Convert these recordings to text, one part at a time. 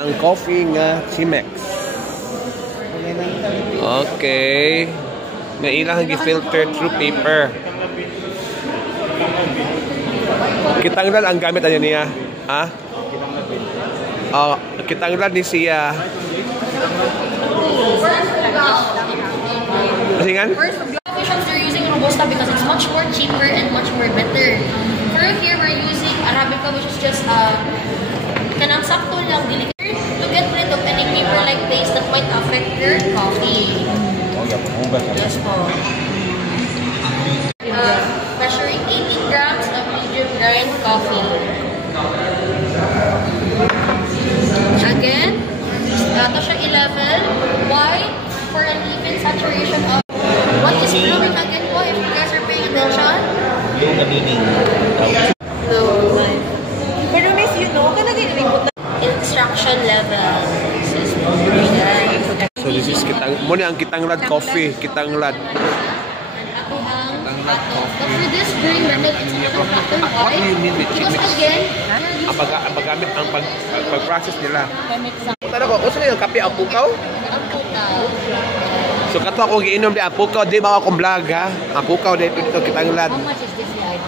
Ang coffee nga Chemex. Okay. Nga ilang gi-filter through paper. Kitanglan ang gamit ano niya? Ha? Kitanglan ni siya. Kasi nga? We're using Robusta because it's much more cheaper and much more better. For here, we're using Arabica, which is just kanang sakto lang delicate to get rid of any paper-like taste that might affect your coffee. Yes po. Measuring 18 grams of medium grind coffee. Again, ito siya i-level. Why? For an even saturation of what is brewing again po, if you guys are paying attention? Yung kabining. No. Pero miss, you know, Extraction level. So this is muna ang Kitanglad coffee, Kitanglad. But for this brewing method, it's another factor. Why? Because again, Ang paggamit, ang pag-process nila. Tara ko, kung saan yung kape ang pukaw? So kato ako giinom di ang pukaw, di ba akong vlog ha? Ang pukaw dito Kitanglad. how much is this like?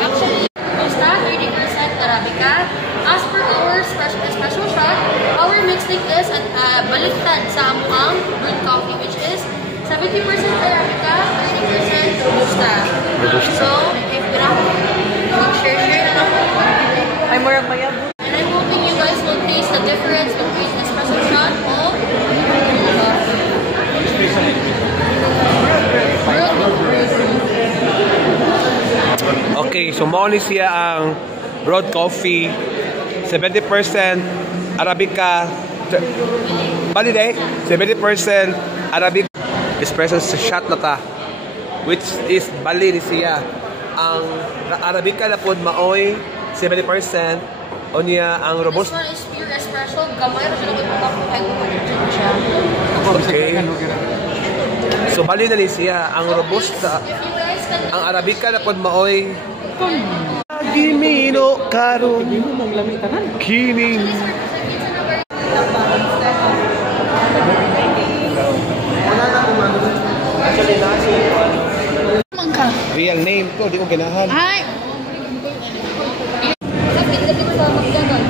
Actually, Robusta, 30% Arabica. As per our special shot, our mixing is at baliktad sa amuang brewed coffee, which is 70% Arabica, 30% Robusta. So, if share na lang po. ay murag mayabot. And I'm hoping you guys will taste the difference between espresso shot of Okay, so mauli siya ang brewed coffee, 70% Arabica, bali day, 70% Arabica, espresso shot na ta, which is bali ni siya. Ang Arabica na po maoy 70%, o niya ang Robusta. This one is pure espresso. Gamay rin sila kung siya. Okay. So bali na ni siya ang Robusta. Ang Arabica na po maoy Gimino karon kining real name ko, di ko ganahan. Ay! Kapit-kapit sa magdagan.